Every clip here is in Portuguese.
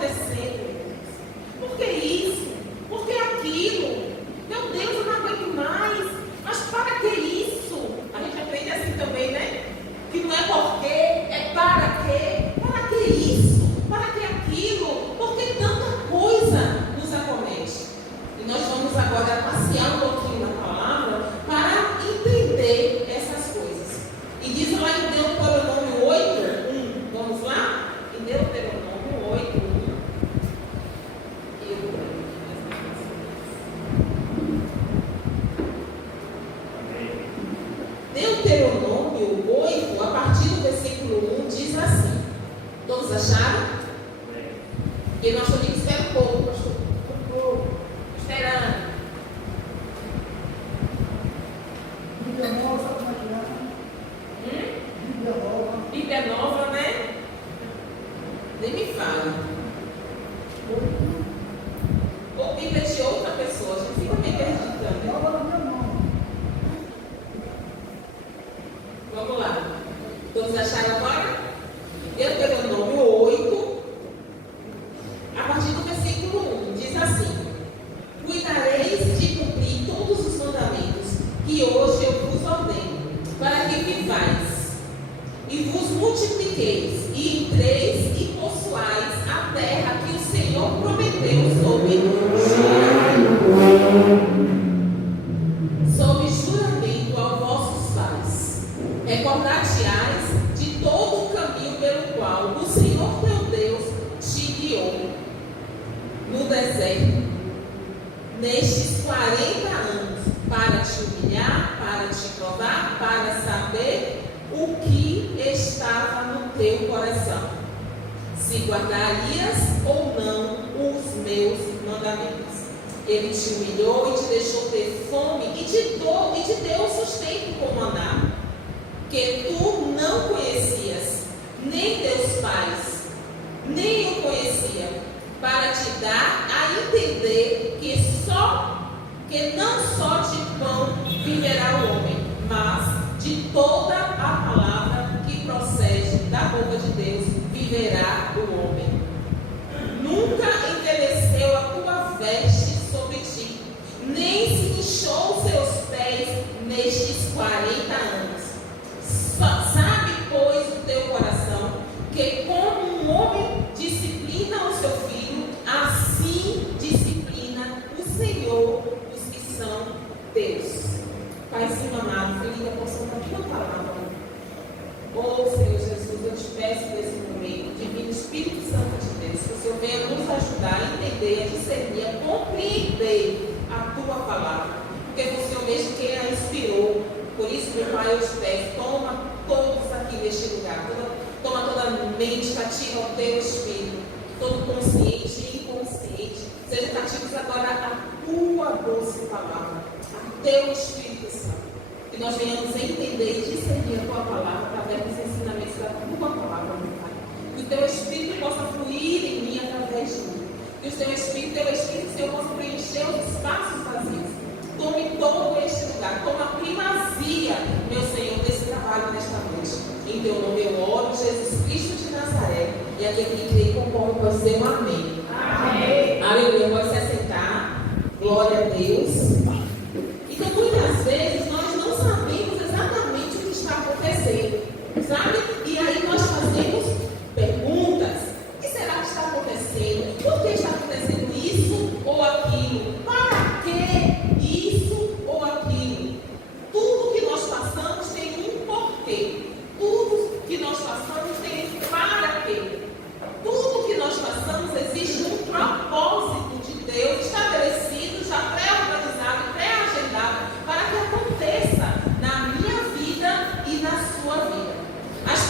acontecendo? Por que isso? Por que aquilo? Meu Deus, eu não aguento mais. Mas para que isso? A gente aprende assim também, né? Que não é porque, é para quê? Para que isso? Para que aquilo? Por que tanta coisa nos acomete? E nós vamos agora passear um pouquinho na palavra para entender essas coisas. E diz lá em Deuteronômio 8:1. Vamos lá? Em Deuteronômio 8:1. Deuteronômio 8, a partir do versículo 1, diz assim. Todos acharam? E nós podemos esperar um pouco, pastor. Um pouco. Esperando. Bíblia nova, sabe como é que é? Bíblia nova. Bíblia nova, né? Nem me fale. Ou Bíblia de outra pessoa. A gente fica meio perdido também. Nova na minha mão. Vamos lá. Todos acharam agora? Deuteronômio 8, a partir do versículo 1, diz assim: cuidareis de cumprir todos os mandamentos que hoje eu vos ordeno, para que vivais, e vos multipliqueis, e entreis e possuais a terra que o Senhor prometeu sob juramento aos vossos pais. Recordar-te-ás de todo o caminho pelo qual o Senhor teu Deus te guiou no deserto, nestes 40 anos, para te humilhar, para te provar, para saber o que estava no teu coração, se guardarias ou não os meus mandamentos. Ele te humilhou e te deixou ter fome e te deu o sustento com maná, que tu não conhecias, nem teus pais, nem o conhecia, para te dar a entender que não só de pão viverá o homem, mas de toda a palavra que procede da boca de Deus viverá o homem. Nunca envelheceu a tua veste sobre ti, nem se inchou seus pés nestes 40 anos. Sabe, pois, o teu coração, que como um homem disciplina o seu filho, assim disciplina o Senhor os que são teus. Paizinho amado, feliz a porção da tua palavra. Oh, Senhor Jesus, eu te peço nesse momento, Divino Espírito Santo de Deus, que o Senhor venha nos ajudar a entender, a discernir, a compreender a tua palavra, porque foi o Senhor mesmo quem a inspirou. Por isso, meu Pai, eu te peço, toma todos aqui neste lugar, toma toda a mente cativa ao teu Espírito, todo consciente e inconsciente, sejam cativos agora a tua doce palavra, a teu Espírito Santo, que nós venhamos entender e discernir a tua palavra através dos ensinamentos da tua palavra, meu Pai. Que o teu Espírito possa fluir em mim através de mim, que o teu Espírito, Senhor, possa preencher os espaços vazios. Tome todo este lugar, toma a primazia, meu Senhor, desse trabalho nesta noite. Em teu nome eu oro, Jesus Cristo de Nazaré. E aquele que crê e concorre pode dizer um amém. Amém. Aleluia, pode se assentar. Glória a Deus. Então, muitas vezes, nós não sabemos exatamente o que está acontecendo, sabe? E aí nós fazemos perguntas. O que será que está acontecendo? Por que está acontecendo isso ou aquilo? Para que isso ou aquilo? Tudo que nós passamos tem um porquê. Tudo que nós passamos tem um para quê. Tudo que nós passamos existe um propósito de Deus estabelecido, já pré-organizado e pré-agendado para que aconteça na minha vida e na sua vida. As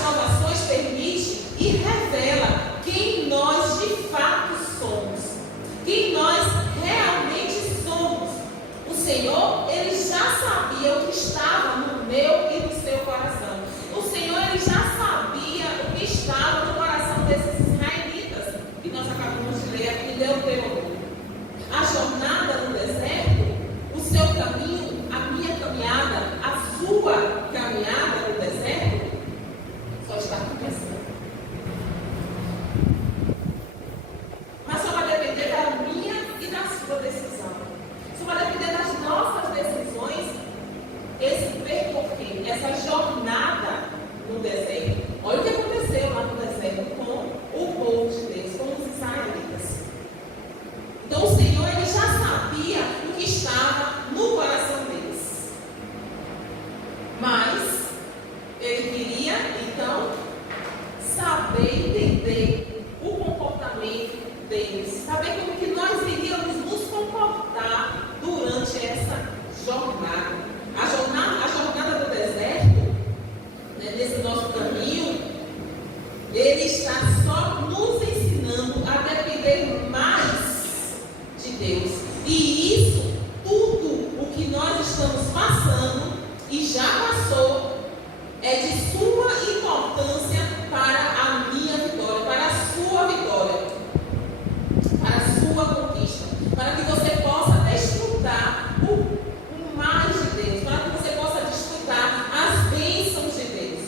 está só nos ensinando a depender mais de Deus. E isso, tudo o que nós estamos passando e já passou, é de suma importância para a minha vitória, para a sua vitória, para a sua conquista, para que você possa desfrutar o mais de Deus, para que você possa desfrutar as bênçãos de Deus.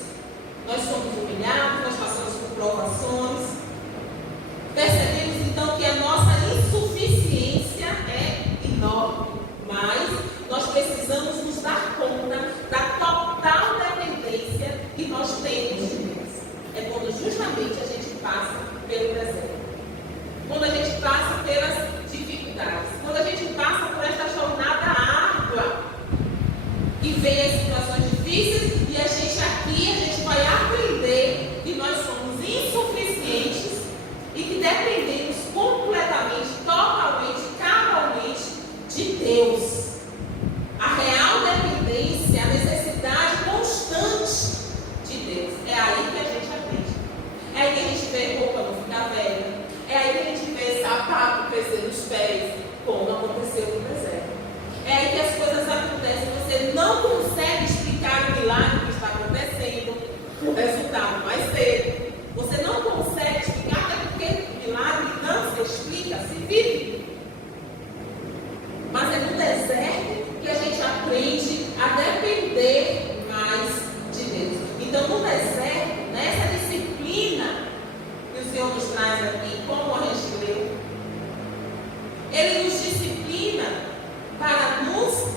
Nós somos humilhados, nós passamos por provações, percebemos então que a nossa insuficiência é enorme, mas nós precisamos nos dar conta da total dependência que nós temos de Deus. É quando justamente a gente passa pelo deserto, quando a gente passa pelas dificuldades, quando a gente passa por esta jornada árdua e vem as situações difíceis, e a gente vai aprender que nós somos insuficientes e que dependemos completamente, totalmente, cabalmente de Deus. A real dependência, a necessidade constante de Deus. É aí que a gente aprende. É aí que a gente vê roupa não ficar velha. É aí que a gente vê sapato crescer nos pés, como aconteceu no deserto. É aí que as coisas acontecem. Você não consegue explicar o milagre que está acontecendo, o resultado mais cedo. Você não consegue explicar, até porque o milagre não se explica, se vive. Mas é no deserto que a gente aprende a depender mais de Deus. Então, no deserto, nessa disciplina que o Senhor nos traz aqui, como a gente leu, Ele nos disciplina para nos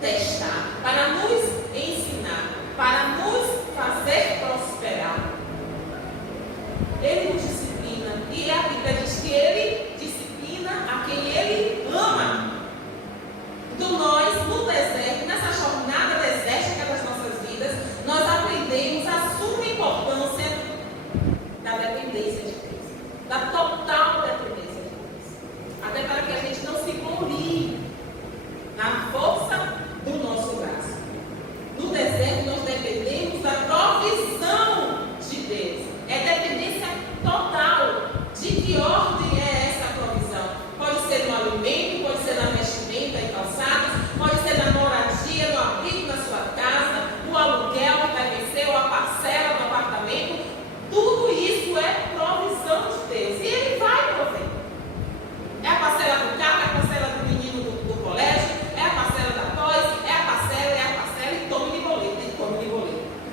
testar, para nos ensinar, para nos fazer prosperar. Ele nos disciplina, e a Bíblia diz que Ele disciplina a quem Ele ama. Então nós, no deserto, nessa jornada desértica das nossas vidas, nós aprendemos a suma importância da dependência de Deus, da total dependência de Deus, até para que a gente não se glorie na força do nosso braço. No deserto nós dependemos da provisão de Deus, é dependência total. De que ordem é essa provisão? Pode ser no alimento, pode ser na vestimenta e calçados, pode ser na moradia, no abrigo na sua casa, no aluguel que vai vencer, ou a parcela do apartamento. Tudo isso é provisão de Deus, e Ele vai prover. É a parcela do carro, é a parcela do menino do colégio, é a parcela da pós, é a parcela, e tome de boleto.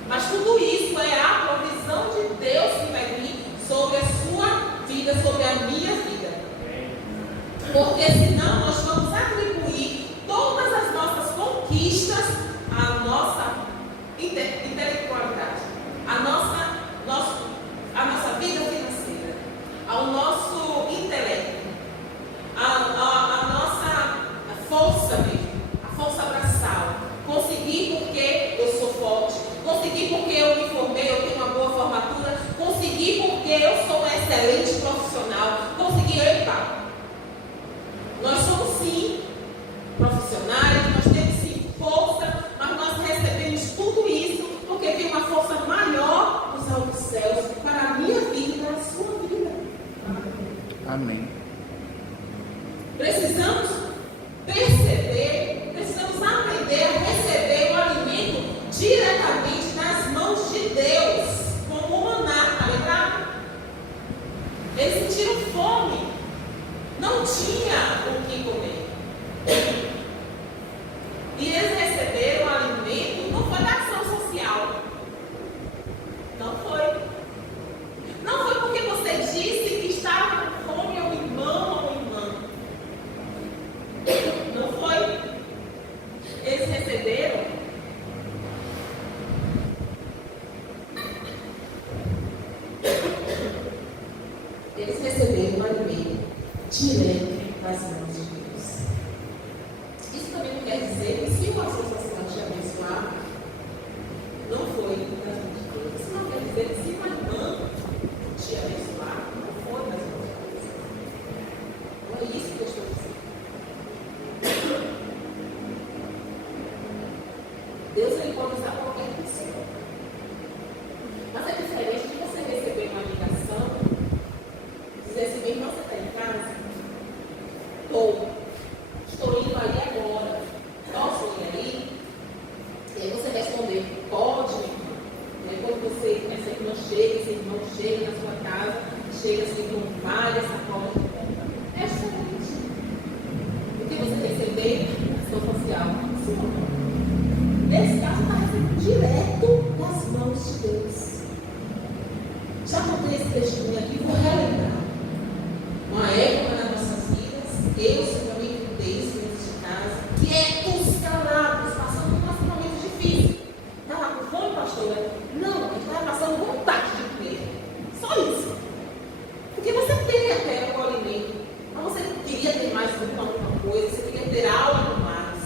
Mas tudo isso é a provisão de Deus que vai vir sobre a sua vida, sobre a minha vida. Porque senão nós vamos atribuir todas as nossas conquistas à nossa intelectualidade, à nossa vida financeira, ao nosso intelecto, a nossa força mesmo, a força braçal. Consegui porque eu sou forte, consegui porque eu me formei, eu tenho uma boa formatura, consegui porque eu sou um excelente profissional, consegui, epa. Nós somos sim profissionais, nós temos sim força, mas nós recebemos tudo isso porque tem uma força maior dos altos céus para a minha vida e para a sua vida. Amém. Precisamos perceber, precisamos aprender a receber o alimento diretamente nas mãos de Deus, como o maná, tá lembrado? Eles sentiram fome, não tinha o que comer. E eles receberam o alimento, não foi da ação social. Não foi. Não foi porque você disse que estava com fome ao irmão ou irmã. Não foi. Eles receberam o alimento direto das mãos de Deus. Isso também não quer dizer que se o ação social te abençoar, não foi das mãos de Deus. Isso não quer dizer que se uma irmã te abençoar, não foi das mãos de Deus. Não é isso que eu estou dizendo. Deus, ele pode usar qualquer pessoa. Mas é diferente de você receber uma ligação chega assim com várias sacolas de compra. É diferente. O que você receber na ação social. Nesse caso, está recebendo direto das mãos de Deus. Já contei esse testemunho aqui, vou relembrar. Uma época nas nossas vidas, eu, seu amigo desse, dentro de casa, quietos, calados, passando por um momento difícil. Estava com fome, pastora? Não, eu estava passando vontade de comer. Só isso. Porque você tem até o alimento, mas você queria ter mais alguma coisa, você queria ter algo mais.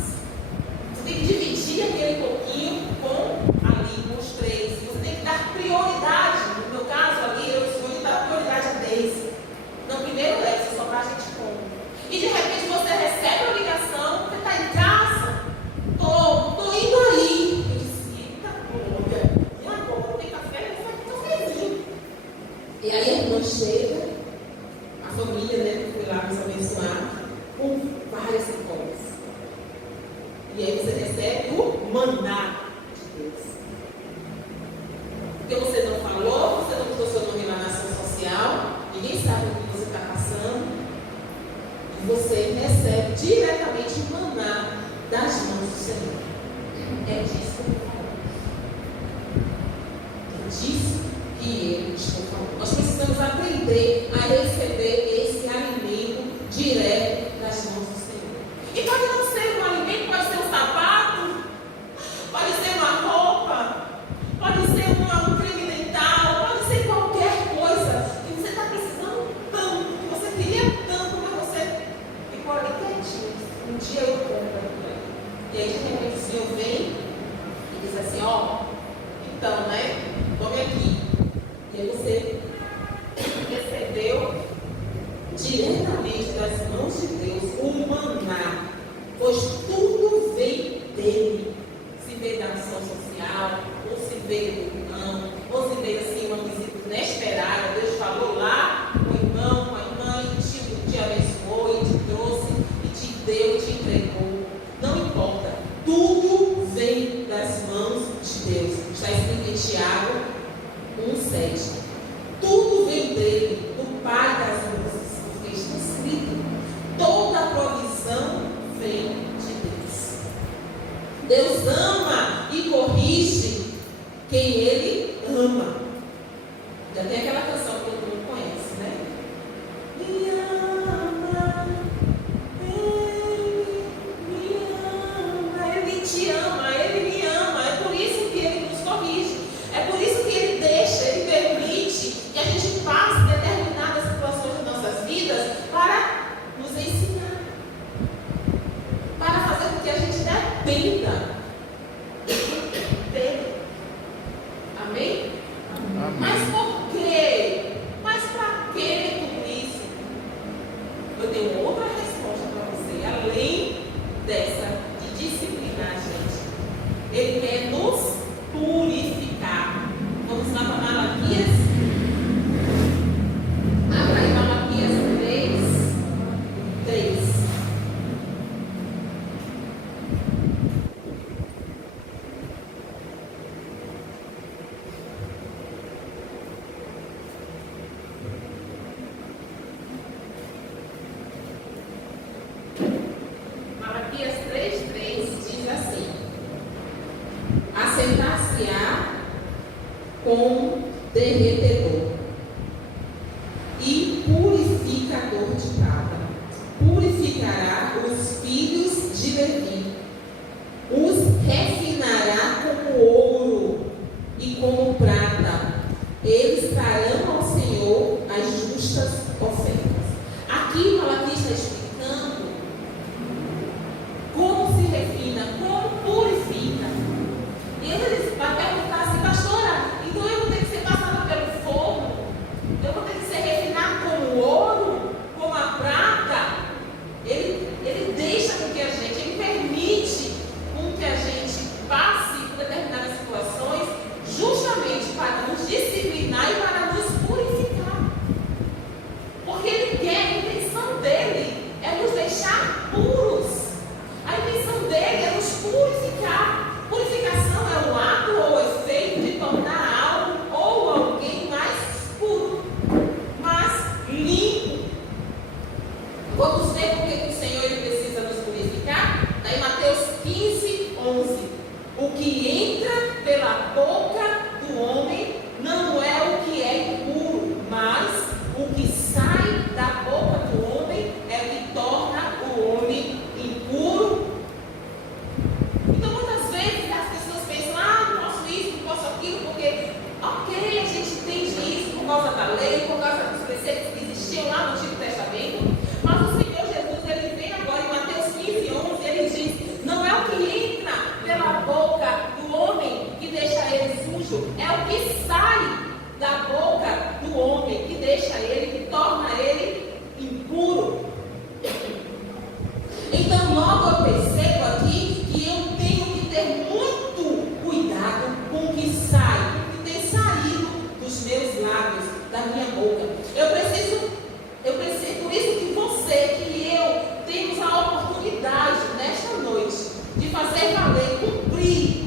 Você tem que dividir aquele pouquinho com os três. Você tem que dar prioridade. No meu caso ali, eu escolhi dar prioridade a Deise. Não, primeiro essa, só para a gente comer. E de repente você recebe a ligação, você está em casa, estou indo aí. Eu disse, eita, olha, e agora? Tem café? Eu falei, cafezinho. E aí a irmã chega, a família, né, que foi lá nos abençoar, com várias sacolas. E aí você recebe o maná de Deus. Porque você não falou, você não botou seu nome lá na ação social, ninguém sabe o que você está passando. E você recebe diretamente o maná das mãos do Senhor. É disso que eu estou falando. É disso que eu estou falando. Nós precisamos aprender a receber esse alimento direto das mãos do Senhor. E pode não ser um alimento, pode ser um sapato, pode ser uma roupa, pode ser um creme dental, pode ser qualquer coisa que você está precisando tanto, que você queria tanto, mas você ficou ali quietinho. Um dia eu compro aquilo. E aí de repente o Senhor vem e diz assim, ó, então, né, tome aqui. E aí você recebeu diretamente das mãos de Deus o maná, pois tudo vem dele. Se veio da ação social, ou se veio do irmão, ou se veio assim uma visita inesperada, Deus falou lá com o irmão, com a irmã, e te abençoou, e te trouxe, e te deu, e te entregou. Não importa, tudo vem das mãos de Deus. Está escrito em Tiago 1,7. Tudo vem dele, do Pai das luzes, porque está escrito, toda a provisão vem de Deus. Deus ama e corrige quem Ele ama. Já tem aquela canção que todo mundo conhece, né? Me ama, Ele me ama, Ele te ama, Ele me ama. É por isso que Ele nos corrige. É por isso que Ele deixa, Ele permite que a gente passe determinadas situações nas nossas vidas para nos ensinar, para fazer com que a gente dependa dele. Amém? Amém. Mas por quê? Mas para que tudo isso? Eu tenho outra resposta para você, além dessa de disciplinar a gente. Ele quer nos purificar. Vamos lá para Malaquias. Abra aí Malaquias 3. Malaquias 3:3 diz assim: assentar-se-á com derretedor e purificador de prata. Purificará os filhos de Levi, os refinará como ouro e como prata. Eles trarão ao Senhor as justas ofertas. Aqui Malaquias está explicando como se refina, como purifica. E ele vai perguntar assim, pastora, então eu vou ter que ser passada pelo fogo? Eu vou ter que ser refinado como ouro, como a prata? Ele deixa com que a gente, ele permite deixa ele, que torna ele impuro. Então, logo eu percebo aqui que eu tenho que ter muito cuidado com o que sai, com o que tem saído dos meus lábios, da minha boca. Eu preciso, por isso que você, que eu, temos a oportunidade nesta noite de fazer valer, cumprir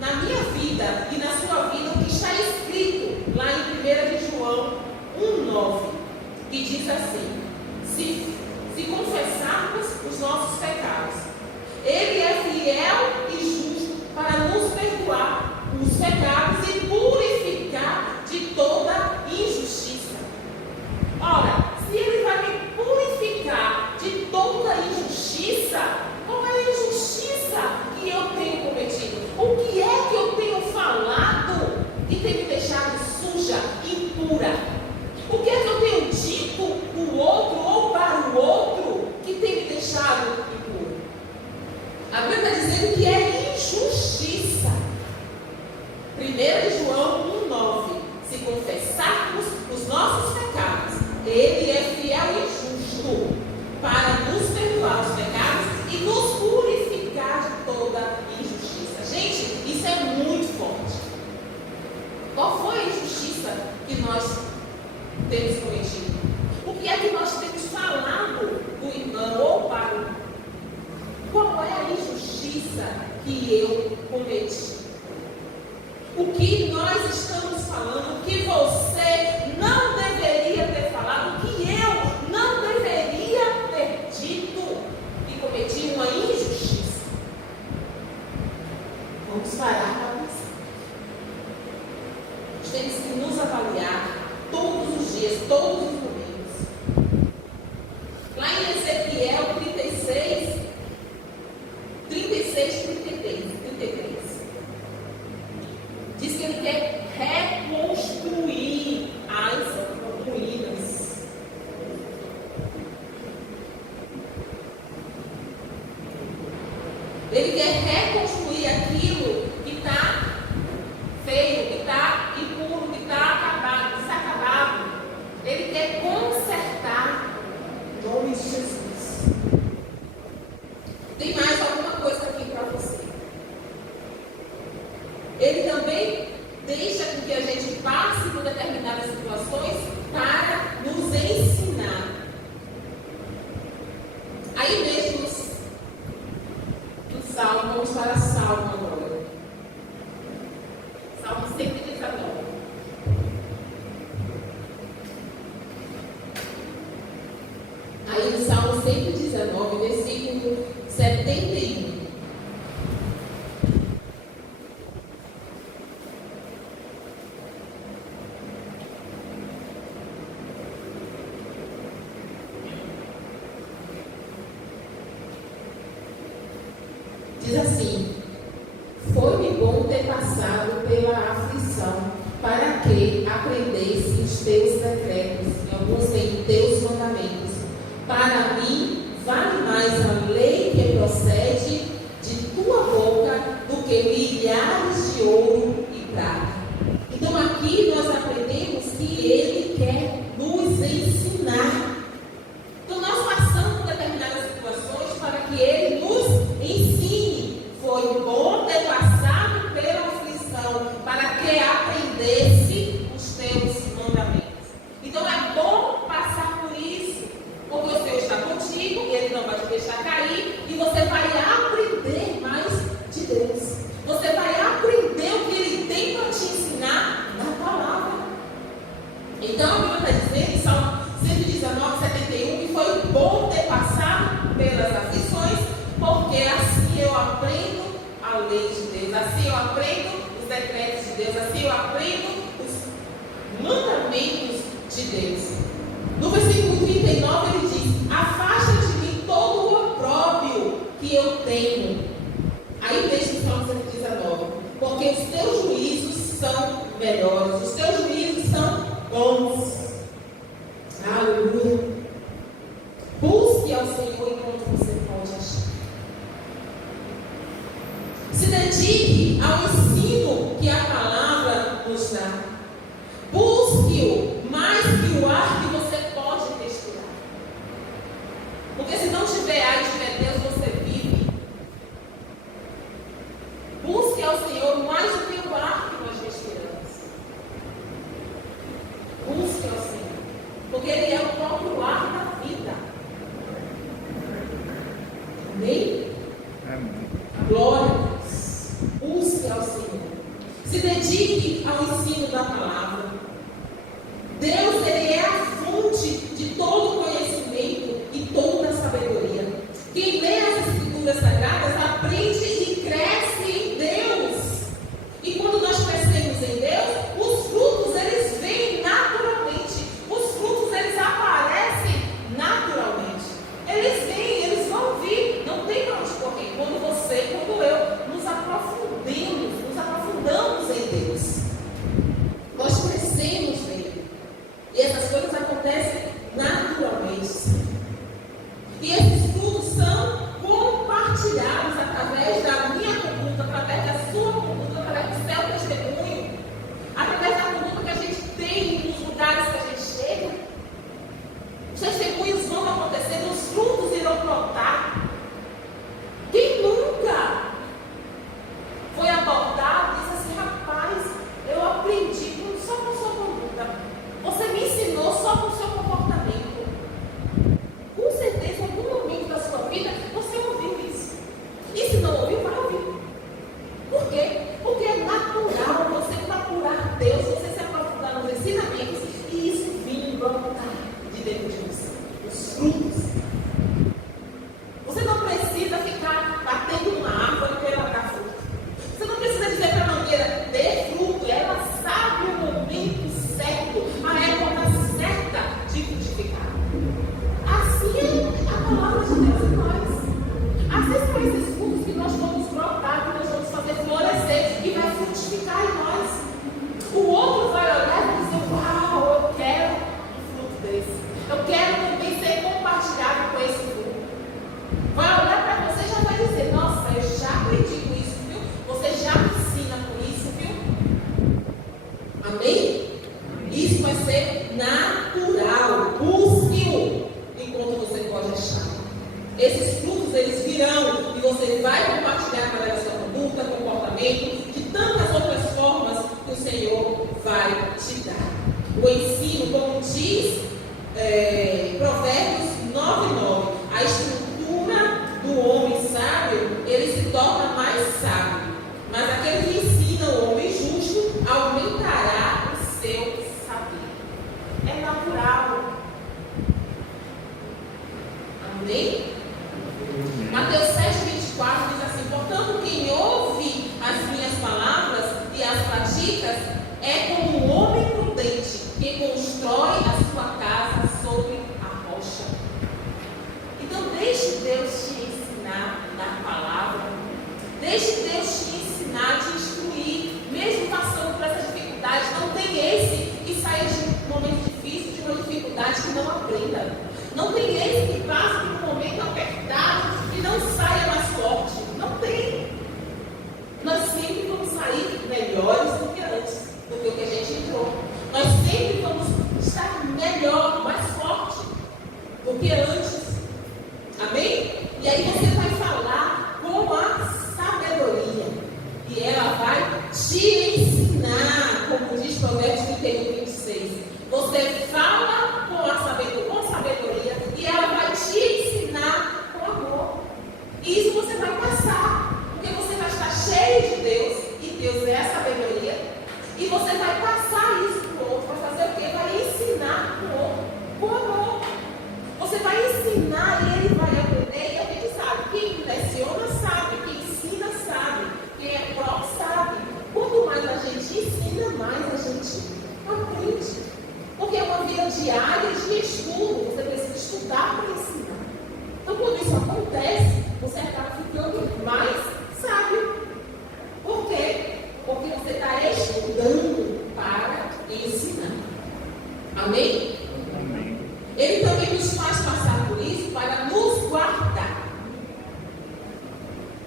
na minha vida e na sua vida o que está escrito lá em 1 João 1,9, que diz assim: se confessarmos os nossos pecados, Ele é fiel e justo para nos perdoar os pecados e purificar de toda injustiça. Ora, se Ele vai me purificar de toda injustiça, qual é a injustiça que eu tenho cometido? O que é que eu tenho falado que tem me deixado suja, impura? O que é que eu tenho dito o outro ou para o outro que tem me deixado impuro? A Bíblia está dizendo que é injustiça. 1 João 1,9: se confessarmos os nossos pecados, Ele é fiel e justo para nos perdoar os pecados e nos purificar de toda injustiça. Gente, isso é muito forte. Qual foi a injustiça que nós temos cometido? O que é que nós temos falado do irmão ou para o irmão? Qual é a injustiça que eu cometi? O que nós estamos falando, o que você não deveria ter falado, o que eu não deveria ter dito e cometi uma injustiça? Vamos parar para pensar. Nós temos que nos avaliar todos os dias, todos os momentos. Lá em Ezequiel 33, 33, diz que Ele quer reconstruir as ruínas. Ele quer reconstruir aquilo que está feio, que está impuro, que está acabado, desacabado. Ele quer consertar em nome de Jesus. Tem mais alguma coisa aqui para você. Ele também deixa com que a gente passe por determinadas situações para nos ensinar. Aí mesmo no Salmo, vamos para Salmo agora. Salmo 119. Aí no Salmo 119, versículo 71. Diz assim: foi-me bom ter passado pela aflição, para que aprendesse os teus decretos, e alguns têm teus mandamentos. Para mim, vale mais a lei que procede de tua boca do que milhares de ouro e prata. Então aqui nós aprendemos que Ele quer nos ensinar. Então nós passamos por determinadas situações para que Ele nos ensine. Foi bom ter passado pela aflição para que aprendesse os teus mandamentos. Então é bom passar por isso, porque o Senhor está contigo, Ele não vai te deixar cair, e você vai aprender mais de Deus. Você vai aprender o que Ele tem para te ensinar na palavra. Então a Bíblia está dizendo em Salmo 119, 71, que foi bom ter passado pelas aflições, porque assim eu aprendo a lei de Deus, assim eu aprendo os decretos de Deus, assim eu aprendo os mandamentos de Deus. No versículo 39 ele diz: afasta de mim todo o opróbrio que eu tenho. Aí mesmo no Salmo 119, porque os teus juízos são melhores, os teus juízos são bons. Aleluia. Busque ao Senhor enquanto você pode achar. Se dedique ao ensino que a palavra nos dá. Busque-o mais que o ar porque Ele é o próprio ar da vida. Amém? Amém. Glória a Deus. Busque ao Senhor. Se dedique ao ensino da palavra. Deus, Ele é a fonte de todo conhecimento e toda sabedoria. Quem lê as Escrituras Sagradas aprende e cresce em Deus. E quando nós crescemos em Deus, os frutos, eles vêm naturalmente. Os frutos, eles aparecem naturalmente. Eles vêm, eles vão vir. Não tem para onde correr. Quando você, quando eu, nos aprofundamos em Deus. Nós crescemos nele. E essas coisas acontecem naturalmente. E esses frutos são compartilhados através da minha conduta, através da sua conduta, através do seu testemunho, através da conduta que a gente tem nos lugares que a gente chega. Os testemunhos vão acontecer, os frutos irão brotar. Quem nunca foi abordado e disse assim: rapaz, eu aprendi só com sua conduta. Você me ensinou só com o seu comportamento. Com certeza, em algum momento da sua vida, você ouviu isso. E se não ouviu, vai ouvir. Por quê? Porque é natural você procurar Deus, você se aprofundar nos ensinamentos e isso vir brotar de dentro de você. Os frutos. Você não precisa ficar batendo uma árvore para ela dar fruto. Você não precisa dizer para a mangueira: dê fruto. Ela sabe o momento certo, a época certa de frutificar. Assim é a palavra de Deus em nós. Assim são esses frutos que nós vamos brotar, que nós vamos fazer florescer e vai frutificar em nós. O outro vai olhar e dizer: uau, eu quero um fruto desse. Eu quero também ser compartilhado com esse fruto. Vai olhar para você e já vai dizer: nossa, eu já aprendi com isso, viu? Você já me ensina com isso, viu? Amém? Isso vai ser natural. Busque-o enquanto você pode achar. Esses frutos, eles virão e você vai compartilhar através da sua conduta, comportamento, de tantas outras formas que o Senhor vai te dar. O ensino, como diz Provérbios 9:9, a estrutura do homem sábio, ele se torna mais sábio, mas aquele que ensina o homem justo aumentará o seu saber. É natural. Amém? Mateus 7:24 diz assim: portanto, quem ouve as minhas palavras e as pratica é como um homem prudente que constrói a sua casa sobre a rocha. Então, deixe Deus te ensinar na palavra. Deixe Deus te ensinar, te instruir, mesmo passando por essas dificuldades. Não tem esse que saia de um momento difícil, de uma dificuldade, que não aprenda. Não tem esse que passe por um momento apertado e não saia mais forte. Não tem. Nós sempre vamos sair melhores do que antes, do que o que a gente entrou. Nós sempre vamos estar melhor, mais forte do que antes. Amém? E aí você vai falar com a sabedoria. E ela vai te ensinar, como diz Provérbios 31:26. Você fala com a sabedoria e ela vai te ensinar com amor. E isso você vai passar, porque você vai estar cheio de Deus, e Deus é a sabedoria, e você vai passar isso para o outro. Vai fazer o quê? Vai ensinar para o outro com amor. Você vai ensinar e ele vai aprender. E a gente sabe, quem leciona sabe, quem ensina sabe, quem é pró sabe. Quanto mais a gente ensina, mais a gente aprende. Porque é uma vida diária de estudo. Você precisa estudar para ensinar. Então, quando isso acontece, você acaba ficando mais sábio. Por quê? Porque você está estudando para ensinar. Amém? Amém. Ele também nos faz passar por isso para nos guardar.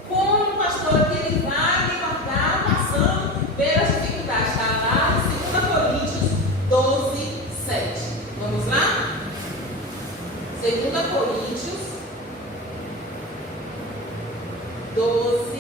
Como o pastor aqui, ele vai me guardar passando pelas dificuldades. Está lá em 2 Coríntios 12:7. Vamos lá? 2 Coríntios 12:7.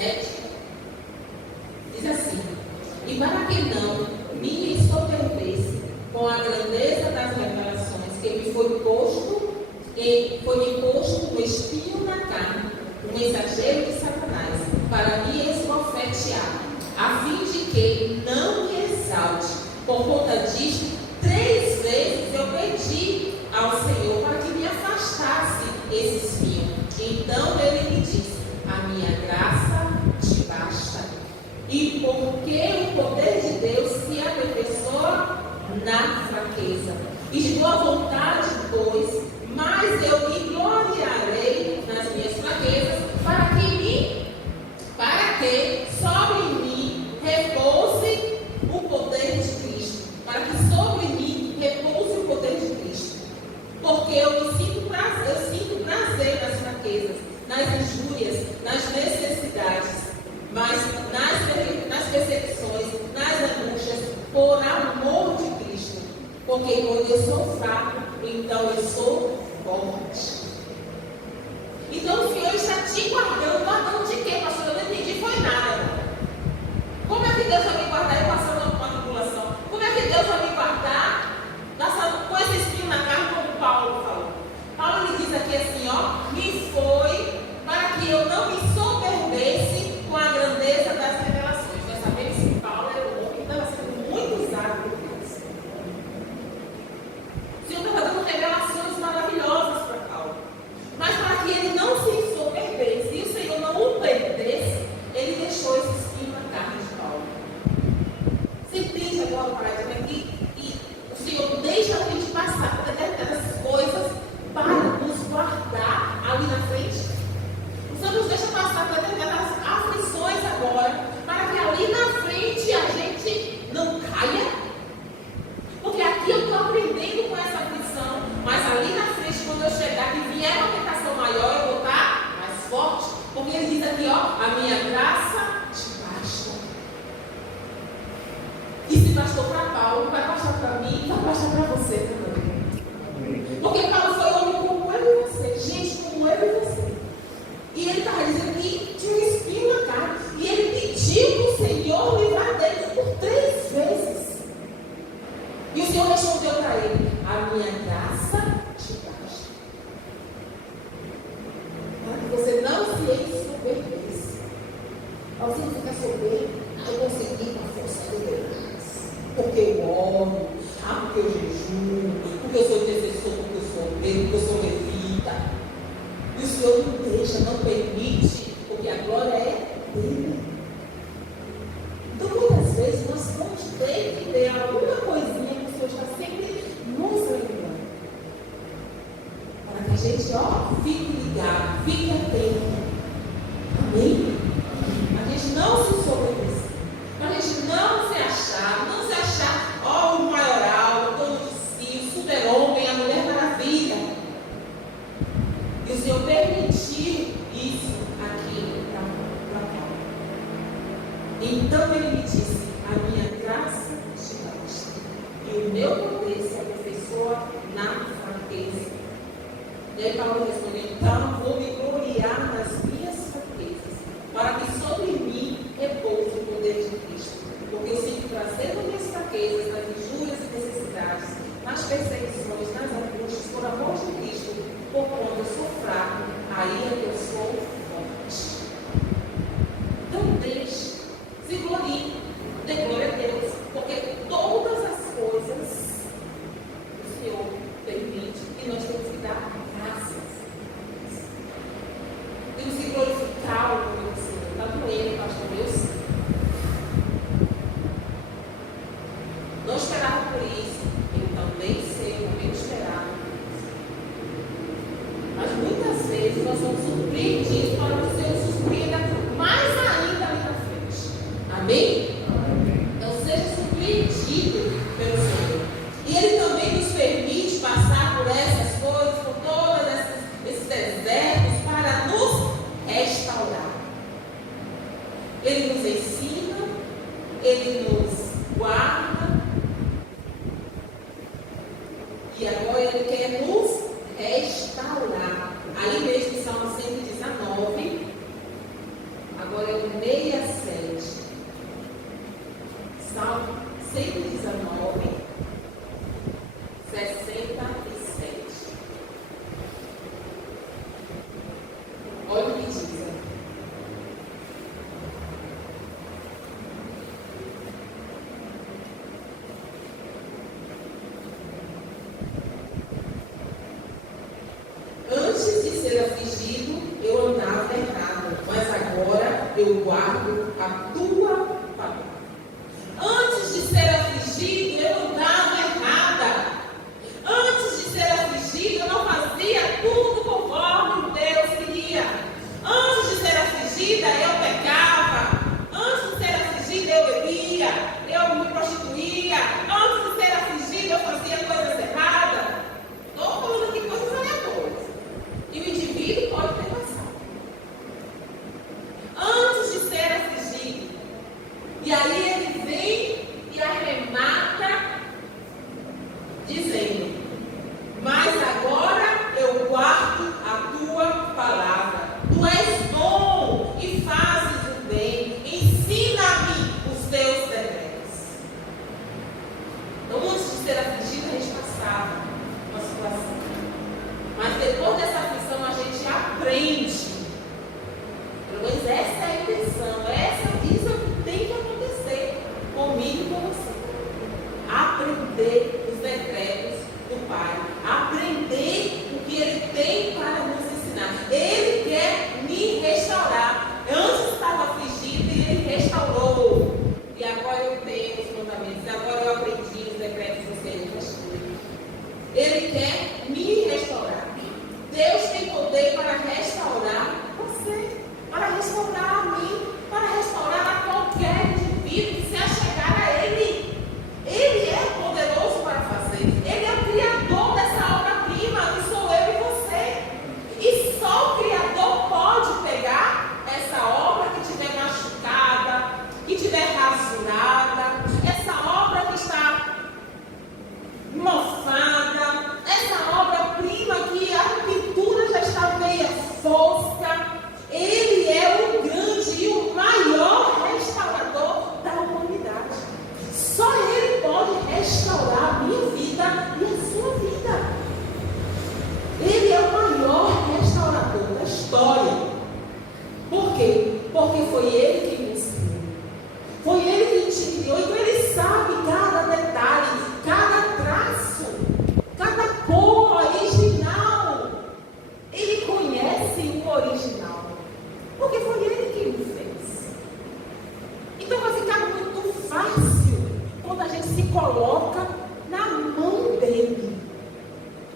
7, diz assim: e para que não me ensoberbece com a grandeza das revelações que me foi imposto um espinho na carne, um mensageiro de Satanás, para me esbofetear, a fim de que não me exalte. Por conta disto, 3 vezes eu pedi ao Senhor para que me afastasse esse espinho. Então ele me disse: a minha graça te basta. E porque o poder de Deus se aperfeiçoa na fraqueza. E de boa vontade, pois, mas eu me gloriarei nas minhas fraquezas, para que sobre mim repouse o poder de Cristo. Para que sobre mim repouse o poder de Cristo. Porque eu sinto prazer nas fraquezas, nas injúrias, nas necessidades, mas nas perseguições, nas angústias, por amor de Cristo. Porque quando eu sou fraco, então eu sou forte. Então o Senhor está te guardando de quê, pastor? Eu não entendi, foi nada. Como é que Deus vai me guardar eu passando por uma tribulação? Como é que Deus vai me guardar com esse espinho na carne, como Paulo falou? Paulo ele diz aqui assim, ó: me foi para que eu não me soberbesse com a grandeza das revelações. Nós sabemos que Paulo era um homem que estava sendo muito usado por Deus. O Senhor estava dando revelações maravilhosas para Paulo. Mas para que ele não se ensoberbesse e o Senhor não o perdesse, ele deixou esse espinho na carne de Paulo. Você entende agora o paradigma aqui? E o Senhor deixa a gente passar por determinadas coisas para nos guardar ali na frente. O Senhor nos deixa passar por determinadas aflições agora, para que ali na frente a gente não caia. Porque aqui eu estou aprendendo com essa aflição, mas ali na frente, quando eu chegar, que vier uma tentação maior, eu vou estar mais forte. Porque ele diz aqui, ó: a minha graça te basta. E se bastou para Paulo, vai bastar para mim, vai bastar para você também. Porque Paulo foi homem como eu e você, gente como eu e você. E ele estava dizendo que tinha um espinho na carne. E ele pediu para o Senhor livrar dele por 3 vezes. E o Senhor respondeu para ele: a minha graça te basta. Para que você não se ensoberbeça. Ao você ficar soberbo, eu consegui com a força de Deus. Porque eu oro, porque eu jejuo, porque eu sou intercessor, porque eu sou obreiro, porque eu sou levita. E o Senhor não deixa, não permite, porque a glória é dele. Então, muitas vezes, nós vamos ter que ter alguma coisinha que o Senhor está sempre nos lembrando. Para que a gente, fique ligado, fique atento. Amém? A gente não se sobreviver. Para a gente não se achar, o maioral, o dono de si, o super-homem, a mulher maravilha. E o Senhor permitiu isso aqui para Paulo. Então ele me disse: a minha graça te basta, e o meu poder se aperfeiçoa na fraqueza. E aí Paulo respondeu: então vou me gloriar nas minhas fraquezas, para que sobre mim repouse o poder de Cristo. Porque eu sinto prazer nas minhas fraquezas, nas injúrias e necessidades, nas perseguições, nas angústias, por amor de Cristo. Por quando eu sou fraco, aí é que eu sou forte. Então deixe, se glorie, dê glória a Deus, porque todas as coisas o Senhor permite e nós temos que dar graças. Temos que glorificar o nome do Senhor. Está doendo, pastor, eu sei. Não esperava por isso, eu também sei, eu também esperava. Mas muitas vezes nós somos surpreendidos para que o Senhor nos surpreenda mais ainda ali na frente. Amém? Então seja surpreendido pelo Senhor. E Ele também nos permite passar por essas coisas, por todos esses desertos, para nos restaurar. Ele nos ensina, Ele nos guarda. E agora Ele quer nos restaurar. Ali mesmo em Salmo 119, agora eu 67. Salmo 119, 67. Olha o que diz. Antes de ser afligido, eu andava errado, mas agora eu guardo a tua palavra. Antes de ser afligido, eu andava errada. Antes de ser afligido, eu não fazia tudo conforme Deus queria. Antes de ser afligida, eu pecava. Antes de ser afligida, eu bebia. Eu me prostituía. Antes de ser afligida, eu fazia coisas erradas. Estou falando aqui coisas aleatórias. E o indivíduo pode ter passado. Antes de ser afligido. E aí ele vem e arremata, dizendo: mas agora eu guardo a tua palavra. Tu és bom e fazes o bem. Ensina-me os teus decretos. Então, antes de ser afligido, a gente passava uma situação. Mas depois dessa aflição, a gente aprende. Pelo menos essa é a intenção. Isso é o que tem que acontecer comigo e com você. Aprender os decretos do Pai. Aprender o que Ele tem para nos ensinar. Ele quer me restaurar. Antes estava afligido e Ele restaurou. E agora eu tenho os mandamentos. Agora eu aprendi os decretos que Ele restaurou. Ele quer me restaurar. Deus tem poder para restaurar você, para restaurar a mim, para restaurar a qualquer indivíduo que se achegar a Ele. Ele é poderoso para fazer. Ele é o Criador dessa obra-prima, que sou eu e você. E só o Criador pode pegar essa obra que estiver machucada, que estiver rasurada, essa obra que está mofada, essa obra-prima que a pintura já está meia fosca. Ele é o grande e o maior restaurador da humanidade. Só Ele pode restaurar a minha vida e a sua vida. Ele é o maior restaurador da história. Por quê? Porque foi Ele que nos criou. Foi Ele que te criou. Então Ele sabe cada detalhe, cada traço, cada cor original. Ele conhece o original. Porque foi Ele que me fez. Então vai ficar muito fácil quando a gente se coloca na mão dEle,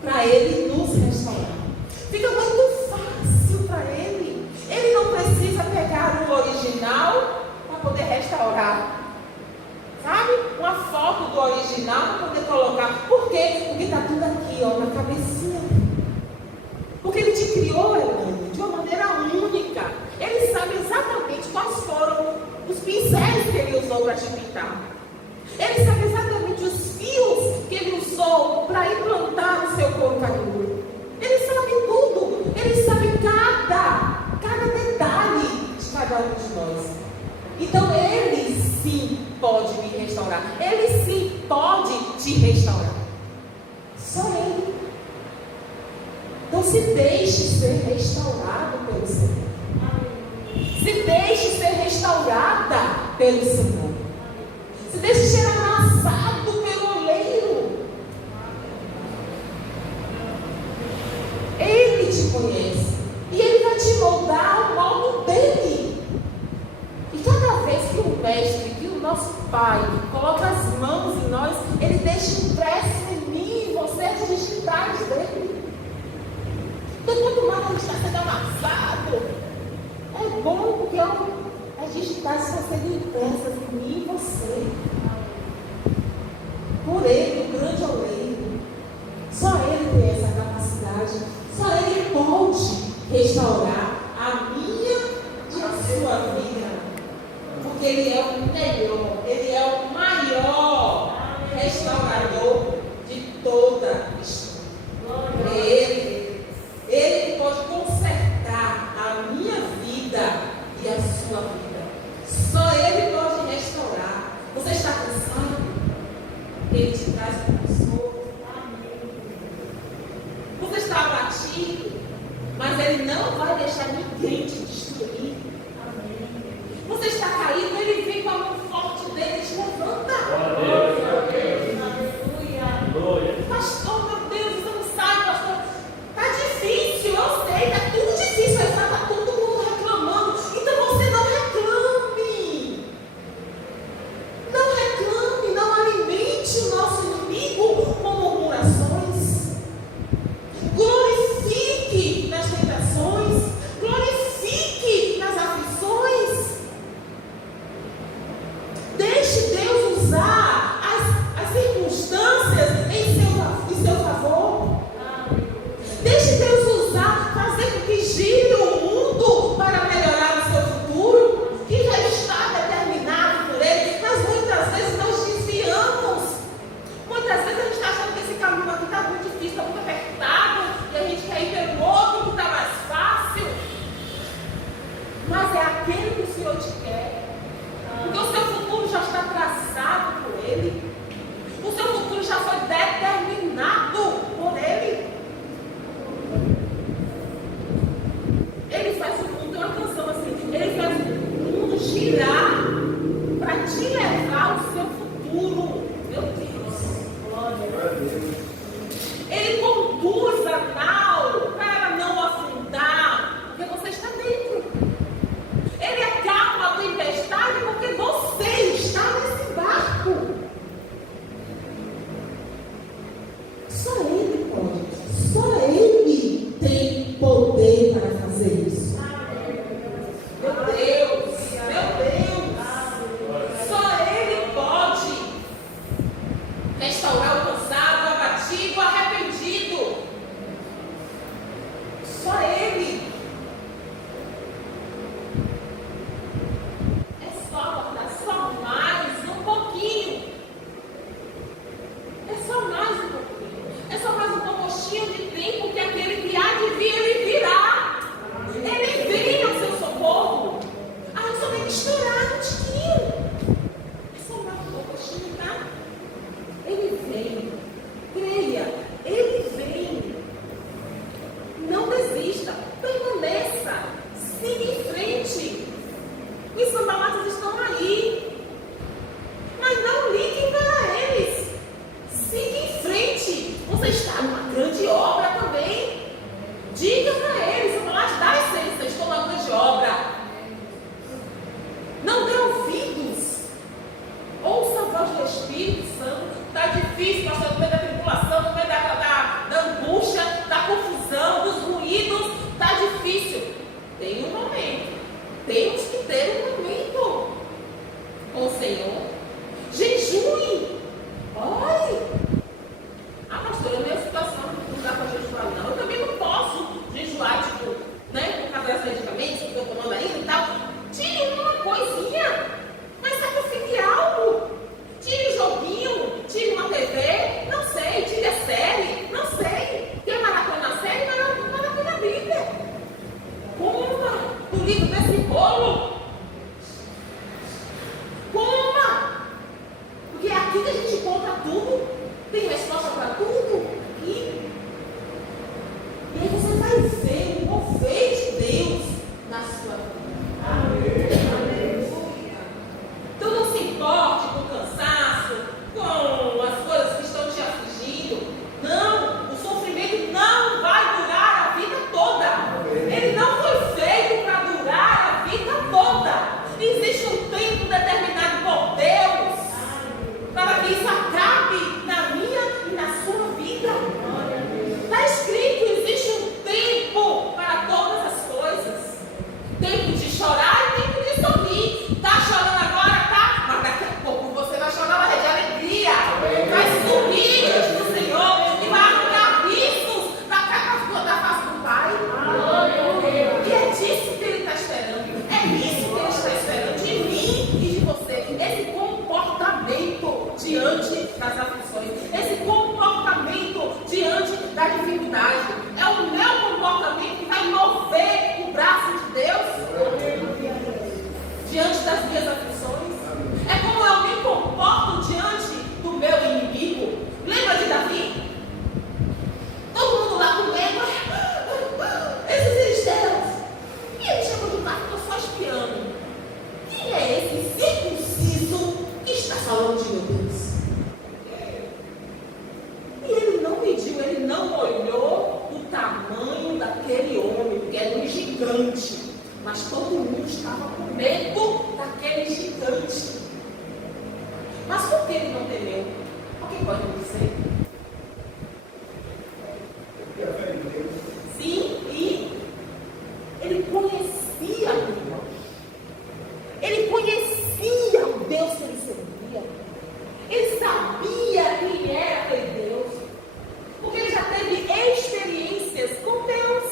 para Ele nos restaurar. Fica muito fácil para Ele. Ele não precisa pegar o original para poder restaurar. Sabe? Uma foto do original para poder colocar. Por quê? Porque está tudo aqui, ó, na cabecinha. Porque Ele te criou, Elane, de uma maneira única. Ele sabe exatamente quais foram os pincéis que Ele usou para te pintar. Ele sabe exatamente os fios que Ele usou para implantar no seu couro cabeludo. Ele sabe tudo. Ele sabe cada detalhe de cada um de nós. Então Ele sim pode me restaurar. Ele sim pode te restaurar. Só Ele. Então se deixe ser restaurado pelo Senhor. Se deixe ser restaurada pelo Senhor. Se deixe ser abraçado pelo oleiro. Ele te conhece. E Ele vai te moldar ao modo dEle. E cada vez que o Mestre, que o nosso Pai, coloca as mãos em nós, Ele deixa impresso em mim e em você as digitais dEle. Então, quanto mais a gente está sendo amassado, é bom porque as digitais estão sendo impressas em mim e você. Por Ele, o grande oleiro. Só Ele tem essa capacidade. Só Ele pode restaurar a minha e a sua vida. Porque Ele é o melhor, Ele é o maior restaurador de toda a história. Ele pode consertar a minha vida e a sua vida. Ele te traz um consolo. Você está abatido, mas Ele não vai deixar ninguém te destruir. Você está caído, Ele vem com a mão forte dele e te levanta. Pastor, meu Deus, você não sabe, pastor. Está difícil, eu sei, está tudo difícil, mas está todo mundo reclamando. Então você não reclame. Não reclame, não alimente o nosso inimigo com murmurações. Glorifique nas tentações, glorifique nas aflições. Deixe Deus usar as circunstâncias em seu favor. Deixe Deus usar, fazer com que gire o mundo para melhorar o seu futuro, que já está determinado por Ele. Mas muitas vezes nós desviamos. Muitas vezes a gente está achando que esse caminho aqui está muito difícil, está muito apertado, e a gente quer ir pelo outro que está mais fácil. Mas é aquele que o Senhor te quer. Porque o seu futuro já está traçado por Ele. O seu futuro já foi determinado por Ele. Ele faz o mundo, tem uma canção assim, Ele faz o mundo girar para te levar ao seu futuro. Meu Deus. Ele conduz a nau para ela não afundar, porque você está dentro. Ele acalma a tempestade porque você está nesse barco. Só Ele pode. Só Ele tem poder para fazer isso. Meu Deus, meu Deus. Só Ele pode restaurar o cansado, o abatido, o arrependido. Só Ele. É só mais um pouquinho. É só mais um pouquinho. É só mais um pouquinho de tempo que aquele que há de vir, Ele virá. Ele vem ao seu socorro. Ah, só tem que estourar um tiquinho. É só mais um pouquinho, tá? Ele vem. Creia. Ele vem. Não desista. Permaneça. Siga em frente. Os sambalatas estão aí. Mas não liguem para eles. Siga em frente. Você está numa grande obra também. Diga para eles, sambalatas, dá licença, estou numa grande obra. Não dê ouvidos. Ouça a voz do Espírito Santo. Está difícil, pastor, no meio da tribulação, no meio da angústia, da confusão, dos ruídos. Está difícil. Tem um momento. Temos que ter um momento com o Senhor. Jejue. Ore. Ah, pastor, a minha situação não dá para jejuar, não. Eu também não posso jejuar, tipo, né? Por causa dos medicamentos que estou tomando ainda e tal. Tire uma coisinha, mas sacrifique algo. Tire um joguinho, tire uma TV, não sei, tire a série, não sei. Quer maratona a série, maratona a Bíblia. Coma o livro desse bolo. Coma. Porque é aqui que a gente encontra tudo. Tem resposta para tudo. E aí você vai ver o mover de Deus na sua vida. Amém. Então não se importe com o cansaço, com as coisas que estão te afligindo. Não, o sofrimento não vai durar a vida toda. Ele não foi feito para durar a vida toda. Existe um tempo determinado por Deus para que isso acabe na minha e na sua vida. Está escrito, existe um tempo para todas as coisas. Tempo de chorar e tempo de sorrir. Está chorando agora, tá? Mas daqui a pouco você vai chorar, vai de alegria. Vai sorrir diante do Senhor e vai arrancar riscos da face do Pai. E é disso que Ele está esperando. É isso que Ele está esperando de mim e de você. Esse comportamento diante das aflições. Esse comportamento diante da dificuldade. É o meu comportamento que vai mover o braço de Deus diante das minhas aflições. É como eu me comporto diante do meu inimigo. onde, meu Deus? E ele não mediu, ele não olhou o tamanho daquele homem, porque era um gigante. Mas todo mundo estava com medo daquele gigante. Mas por que ele não temeu? Alguém pode me dizer? Sim, e ele conhecia o irmão. Ele conhecia o Deus que ele servia. Ele sabia quem era aquele Deus. Porque ele já teve experiências com Deus.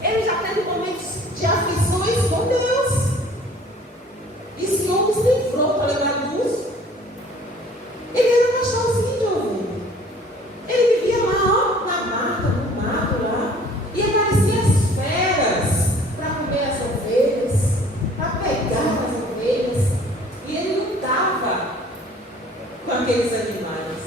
Ele já teve momentos de aflições com Deus. E esse homem se livrou para lembrar disso. Ele era pastorzinho de ovelha. Ele vivia lá, ó, na mata, no mato lá. E apareciam as feras para comer as ovelhas, para pegar as ovelhas. E ele lutava com aqueles animais.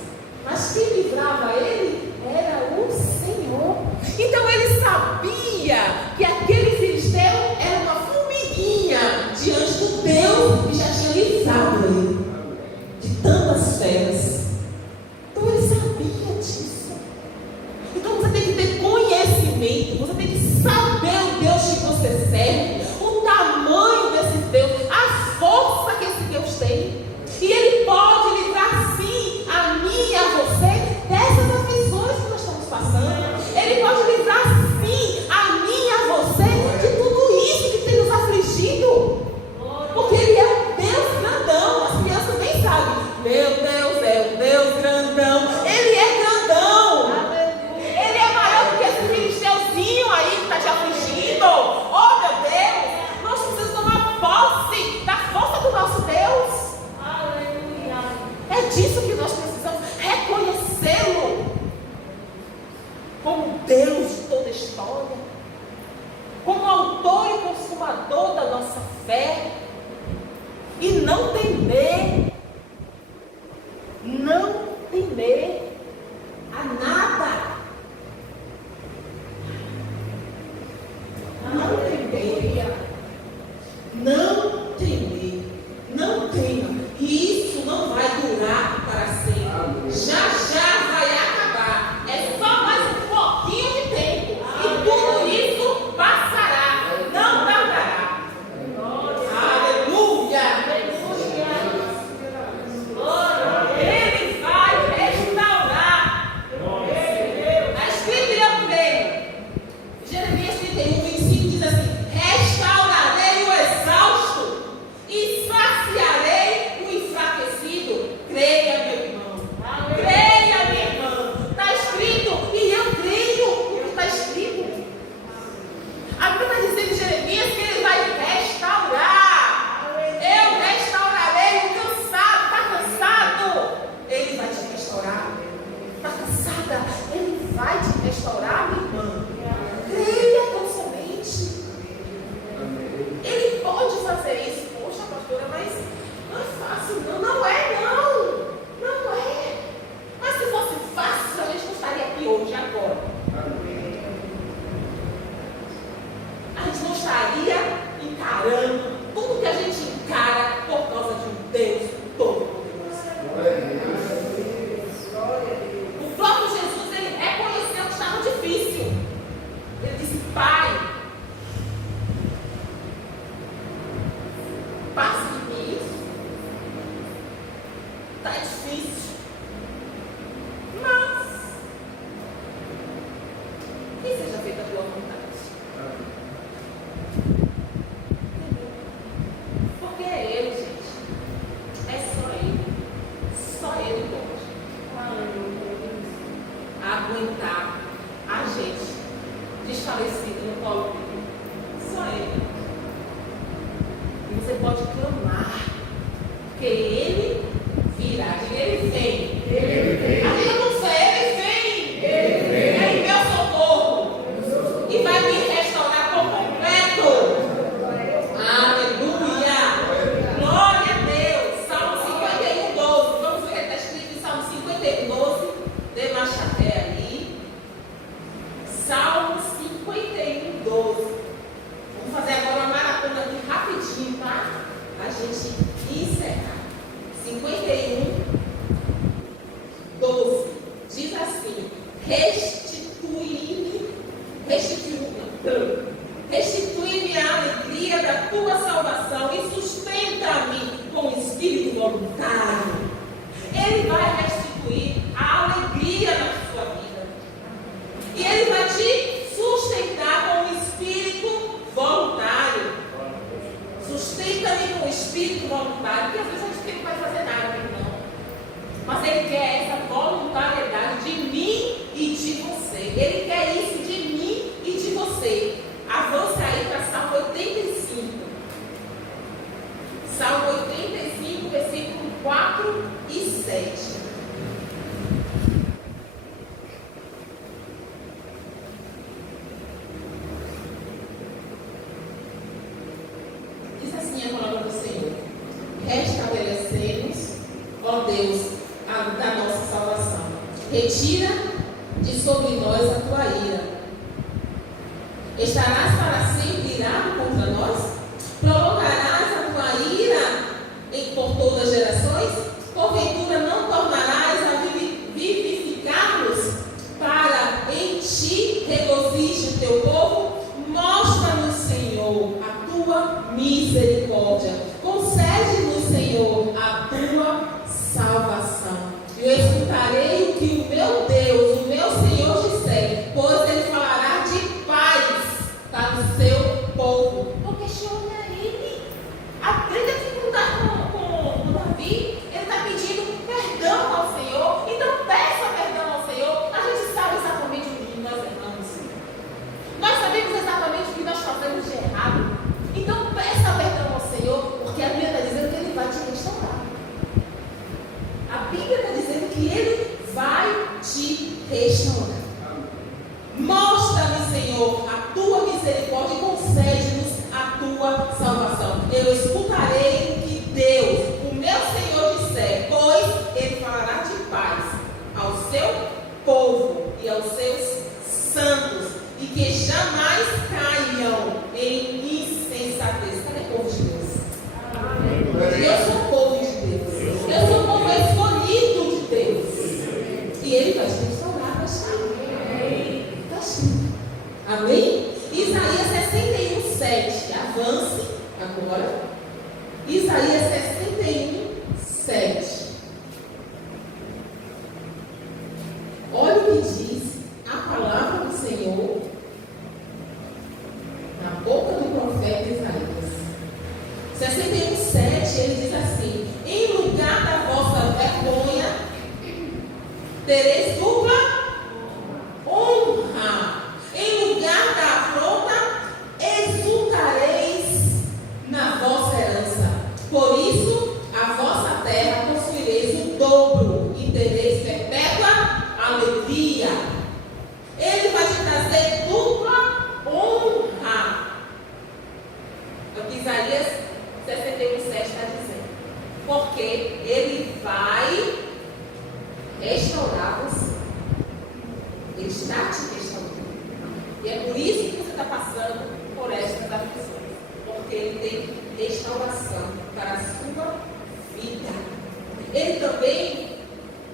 Mas quem livrava ele era o Senhor. Então ele sabia que aquele filisteu era uma formiguinha diante do Deus que já tinha livrado ele de tantas feras. Então ele sabia disso. Então você tem que ter conhecimento, você tem que saber o Deus que você serve, o tamanho desse Deus, a força que esse Deus tem. E ele pode livrar sim a mim e a você dessas aflições que nós estamos passando. Ele pode livrar sim a mim e a você de tudo isso que tem nos afligido. Porque ele é um Deus grandão. As crianças nem sabem. Meu Deus, é um Deus grandão. Ele é grandão. Ele é maior do que esse filisteuzinho aí que está te afligindo. Oh, meu Deus. Nós precisamos tomar posse da força do nosso Deus. É disso que nós precisamos, reconhecê-lo como Deus de toda a história, como autor e consumador da nossa fé, e não temer a nada. Não tema. E isso não vai durar para sempre. Já vai acabar. É só mais um pouquinho de tempo. E tudo isso passará. Não tardará. Aleluia! Ele vai restaurar. A escritura eu creio. Jeremias 31, 25 diz assim: restaurarei o exausto e saciarei o enfraquecido. Creia, meu irmão. Creia, minha irmã. Está escrito, e eu creio o que está escrito. A Bíblia está dizendo em Jeremias que ele vai restaurar. Eu restaurarei o cansado. Está cansado? Ele vai te restaurar. Está cansada? Ele vai te restaurar, minha irmã. Creia tão somente. Ele pode fazer isso. Poxa, pastora, mas não é fácil, não. Não é, não. Não é. Mas se fosse fácil, a gente não estaria aqui hoje, agora. A gente não estaria encarando tudo que a gente encara por causa de um Deus todo-poderoso. O próprio Jesus, ele reconheceu que estava difícil. Ele disse: Pai, passa de mim isso. Está difícil. Mas que seja feita a tua vontade. Porque é Ele, gente. É só Ele. Só Ele pode aguentar a gente desfalecida no colo dele. Só Ele. E você pode clamar, porque Ele virá. Diga: Ele vem. voluntário, porque às vezes a gente não vai fazer nada, meu irmão. Mas Ele quer essa voluntariedade de mim e de você. Ele quer isso de mim e de você. Avance aí para Salmo 85. Salmo 85, versículo 4 e 7. Diz assim a palavra do Senhor: restabelecemos, ó Deus, da nossa salvação. Retira de sobre nós a tua ira. Estarás para sempre irado contra nós? Prolongarás a tua ira por todas as gerações? Porventura não tornarás a vivificar-nos para em ti regozije o teu povo? Mostra-nos, Senhor, a tua misericórdia. Concede-nos, Senhor, a tua salvação. Eu escutarei o que o meu Deus, o meu Senhor disser, pois Ele falará de paz para o seu povo. Não questione a Ele. Aprenda a dificuldade com Davi. Ele está pedindo perdão ao Senhor. Então peça perdão ao Senhor. A gente sabe exatamente o que nós erramos. Nós sabemos exatamente o que nós fazemos de errado. Então peça perdão ao Senhor, porque a Bíblia está dizendo que Ele vai te restaurar. A Bíblia está dizendo que Ele vai te restaurar. Mostra-me, Senhor, a tua misericórdia e concede-nos a tua salvação. Eu escutarei o que Deus, o meu Senhor, disser, pois Ele falará de paz ao seu povo e aos seus santos, e que jamais caiam em insensatez. Cadê o povo de Deus? Eu sou o povo de Deus. Eu sou o povo escolhido de Deus. E Ele vai te restaurar, vai estar. Está escrito. Amém? Isaías 61, 7. Avance agora. Isaías 61, 7. Olha o que diz a palavra do Senhor na boca do profeta Isaías. 61, 7, ele diz assim: em lugar da vossa vergonha, tereis dupla honra. Em lugar da afronta, exultareis na vossa herança. Por isso, a vossa terra possuireis o dobro e tereis perpétua alegria. Ele vai te trazer dupla honra. É o que Isaías 61,7 está dizendo. Porque Ele vai restaurar você. Ele está te restaurando. E é por isso que você está passando por estas aflições. Porque Ele tem restauração para a sua vida. Ele também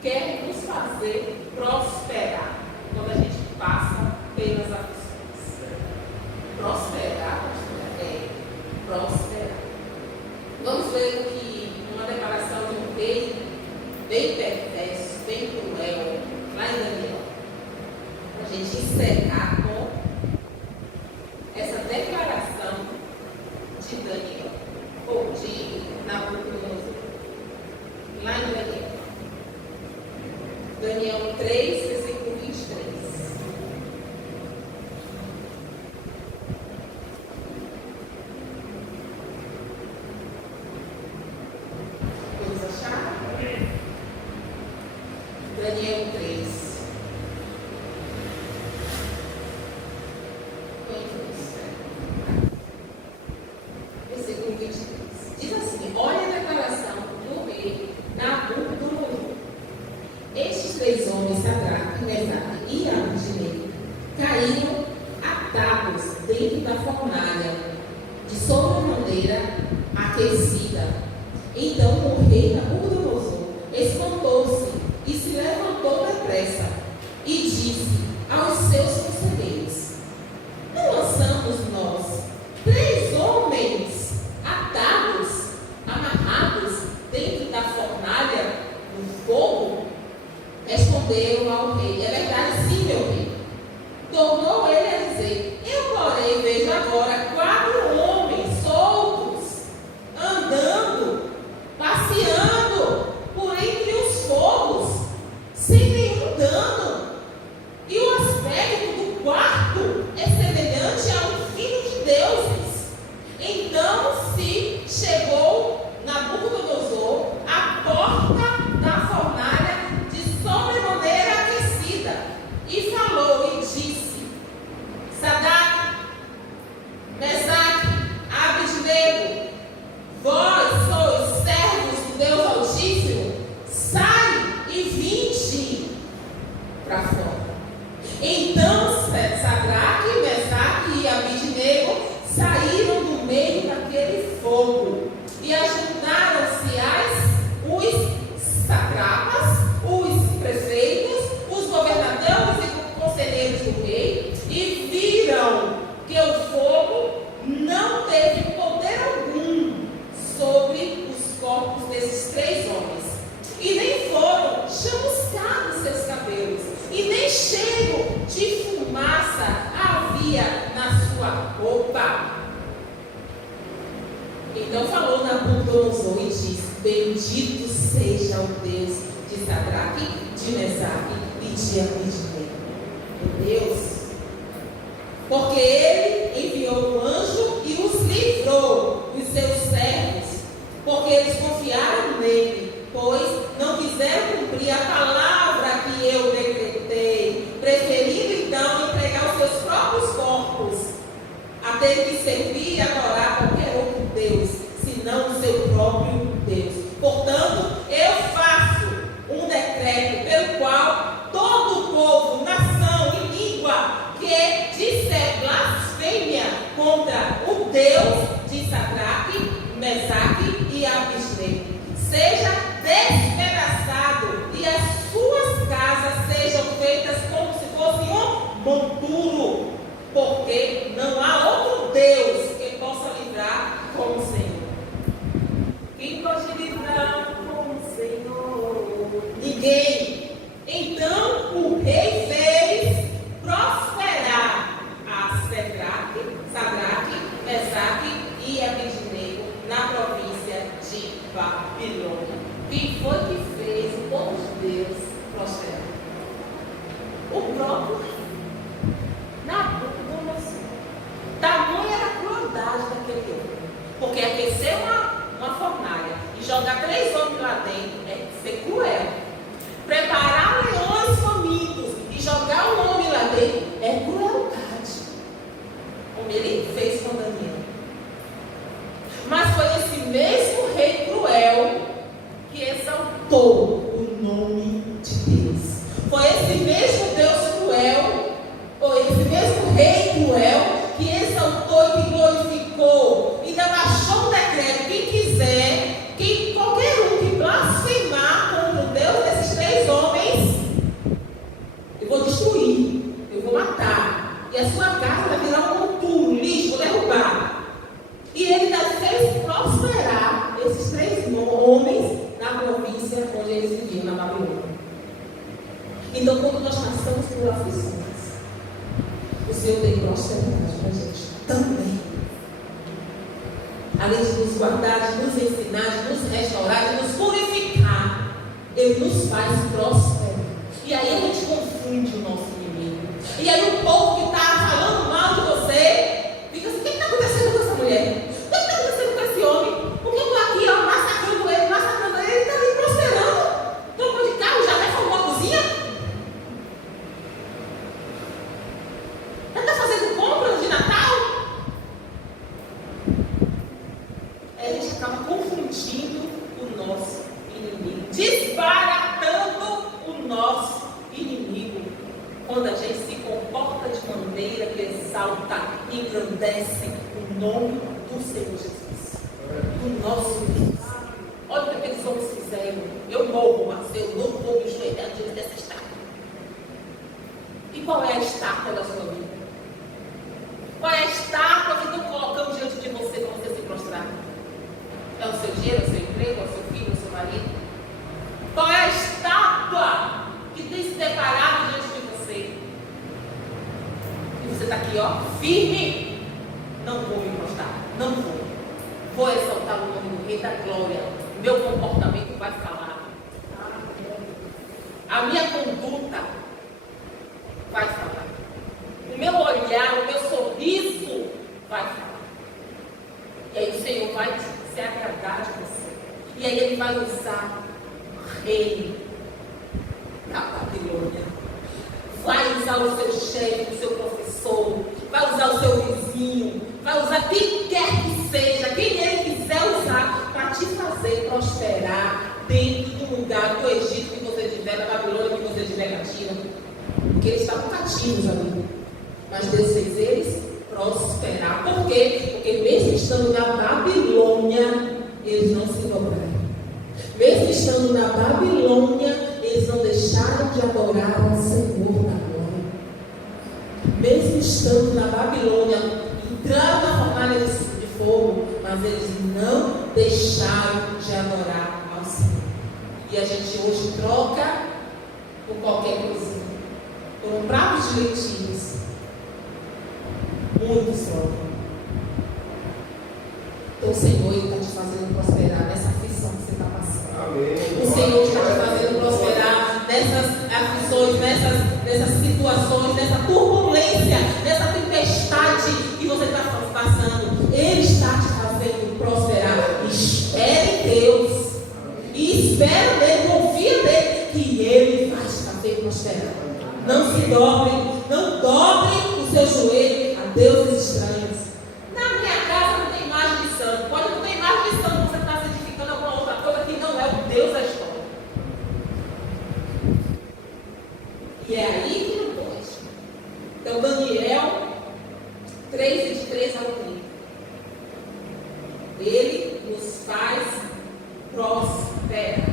quer nos fazer prosperar quando a gente passa pelas aflições. Prosperar, prosperar. Vamos ver aqui uma declaração de um rei bem perverso, bem cruel, lá em Daniel. Para a gente encerrar com essa declaração de Daniel, ou de Nabucodonosor. Lá em Daniel. Daniel 3, versículo 23. Vamos achar? Daniel 3. Versículo 23. Diz assim: olha a declaração do rei Nabucodonosor. Estes três homens, Sadraque, Mesaque e Abednego, caíram atados dentro da fornalha, de sobremaneira aquecida. Então o rei Nabucodonosor espantou-se e se levantou depressa e disse aos seus conselheiros: não lançamos nós 3 homens atados, amarrados dentro da fornalha do fogo? Responderam ao rei: é verdade, sim, meu rei. Tornou ele a dizer: eu, porém, vejo agora 4 homens soltos, andando corpos desses 3 homens. E nem foram chamuscados seus cabelos, e nem cheiro de fumaça havia na sua roupa. Então falou Nabucodonosor e disse: bendito seja o Deus de Sadraque, de Mesaque e de Abednego. Meu Deus, porque ele enviou um anjo e os livrou dos seus servos, porque eles confiaram nele, pois não quiseram cumprir a palavra que eu decretei, preferindo então entregar os seus próprios corpos a ter que servir e adorar qualquer outro Deus, senão o seu próprio Deus. Portanto, eu faço um decreto pelo qual todo o povo, nação e língua que disser blasfêmia contra o Deus de Sadraque, Mesaque e Abednego seja despedaçado e as suas casas sejam feitas como se fosse um monturo, porque não há outro Deus que possa livrar como o Senhor. Quem pode livrar como o Senhor? Ninguém. Então o rei fez prosperar a Sadraque, Mesaque e Abednego na província de Babilônia. Quem foi que fez o povo de Deus prosperar? O próprio rei Nabucodonosor. Tamanha era a crueldade daquele homem. Porque aquecer uma fornalha e jogar 3 homens lá dentro é ser cruel. Preparar leões famintos e jogar um homem lá dentro é crueldade. Como ele fez com Daniel. Mas foi esse mesmo rei cruel que exaltou o nome de Deus. Foi esse mesmo Deus cruel, ou esse mesmo rei cruel, que exaltou e que glorificou. E ainda baixou um decreto: quem quiser, qualquer um que blasfemar contra o Deus desses 3 homens, eu vou destruir, eu vou matar. E a sua casa vai virar um monturo, lixo, vou derrubar. E ele ainda fez prosperar esses 3 homens na província onde eles viviam, na Babilônia. Então, quando nós passamos por aflições, o Senhor tem prosperidade para a gente também. Além de nos guardar, de nos ensinar, de nos restaurar, de nos purificar, Ele nos faz prosperar. E aí a gente confunde o nosso inimigo. E aí o povo que está falando mal de você fica assim: o que está acontecendo com essa mulher? O que está acontecendo com esse homem? Porque eu estou aqui, ó, massacrando ele está ali prosperando. Trocou de carro, já reformou a cozinha? Já está fazendo compras de Natal? A gente acaba confundindo o nosso inimigo, desbaratando o nosso inimigo, quando a gente se comporta de maneira que exalta e engrandece o nome do Senhor Jesus, do nosso Deus. Olha o que aqueles homens fizeram. Eu morro, mas eu não vou me joelhar diante dessa estátua. E qual é a estátua da sua vida? Qual é a estátua que estão colocando diante de você para você se prostrar? É o seu dinheiro, é o seu emprego, é o seu filho, é o seu marido? Qual é a estátua que tem se deparado diante de você? E você está aqui, ó, firme. Não vou me prostrar, não vou. Vou exaltar o nome do Rei da Glória. Meu comportamento vai falar. A minha conduta vai falar. O meu olhar, o meu sorriso vai falar. E aí o Senhor vai se agradar de você. E aí Ele vai usar o rei da Babilônia. Vai usar o seu chefe, o seu professor. Vai usar o seu vizinho. Vai usar quem quer que seja, quem Ele quiser usar para te fazer prosperar dentro do lugar do Egito que você estiver, da Babilônia que você estiver cativo. Porque eles estavam cativos ali. Mas Deus fez eles prosperar. Por quê? Porque mesmo estando na Babilônia, eles não se dobraram. Mesmo estando na Babilônia, eles não deixaram de adorar ao Senhor da glória. Mesmo estando na Babilônia, entraram na fornalha de fogo, mas eles não deixaram de adorar ao Senhor. E a gente hoje troca por qualquer coisinha, por um prato de lentilhas. Muitos trocam. Então o Senhor está te fazendo prosperar nessa aflição que você está passando. Amém. O Senhor está te fazendo prosperar nessas aflições, nessas situações, nessa turbulência, nessa tempestade que você está passando. Ele está te fazendo prosperar. Espere em Deus. E espere nele, confia nele, que Ele vai te fazer prosperar. Não se dobre, não dobre o seu joelho a deuses estranhos. Na minha casa não tem imagem de santo. Pode não ter imagem de santo, você está se edificando alguma outra coisa que não é o Deus da história. E é aí que não pode. Então, Daniel 3, de 3 ao 30. Ele nos faz prosperar.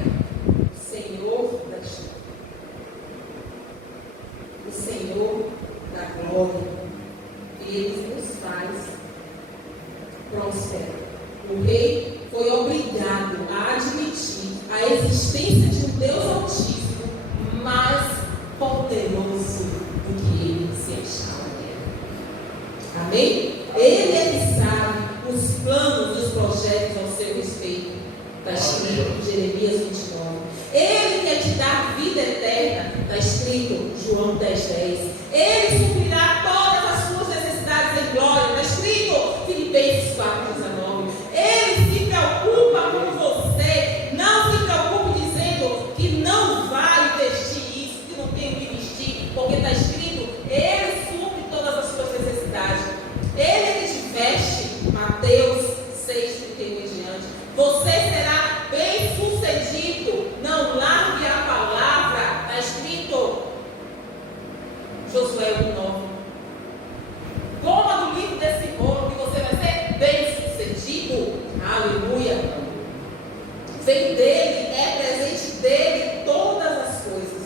O Senhor da história. O Senhor da glória. Ele nos faz prosperar. O rei foi obrigado a admitir a existência de um Deus Altíssimo, mais poderoso do que ele se achava. Amém? Ele é que sabe os planos e os projetos ao seu respeito. Está escrito em Jeremias 29. Ele quer te dar vida eterna. Está escrito em João 10:10. Ele suprirá todas as suas necessidades em glória. Está escrito em Filipenses 4:19. Ele se preocupa com você. Não se preocupe dizendo que não vai vestir isso, que não tem o que vestir, porque está escrito, ele supre todas as suas necessidades. Ele é que te veste. Mateus 6:31 em diante. Você será bem sucedido. Não largue a palavra. Está escrito Josué 1:9. Coma do livro desse bolo que você vai ser bem sucedido. Aleluia. Vem dele, é presente dele todas as coisas.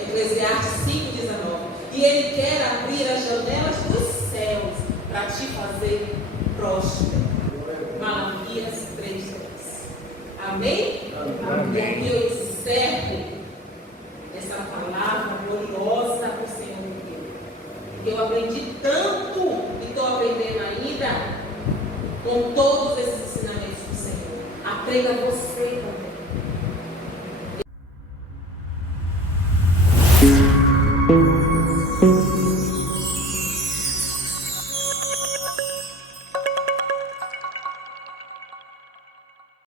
Eclesiastes 5:19. E ele quer abrir as janelas dos céus para te fazer próspero. Malaquias 3:10. Amém? Amém. E eu encerro essa palavra gloriosa do Senhor me deu. Eu aprendi tanto e estou aprendendo ainda com todos esses ensinamentos do Senhor. Aprenda você também.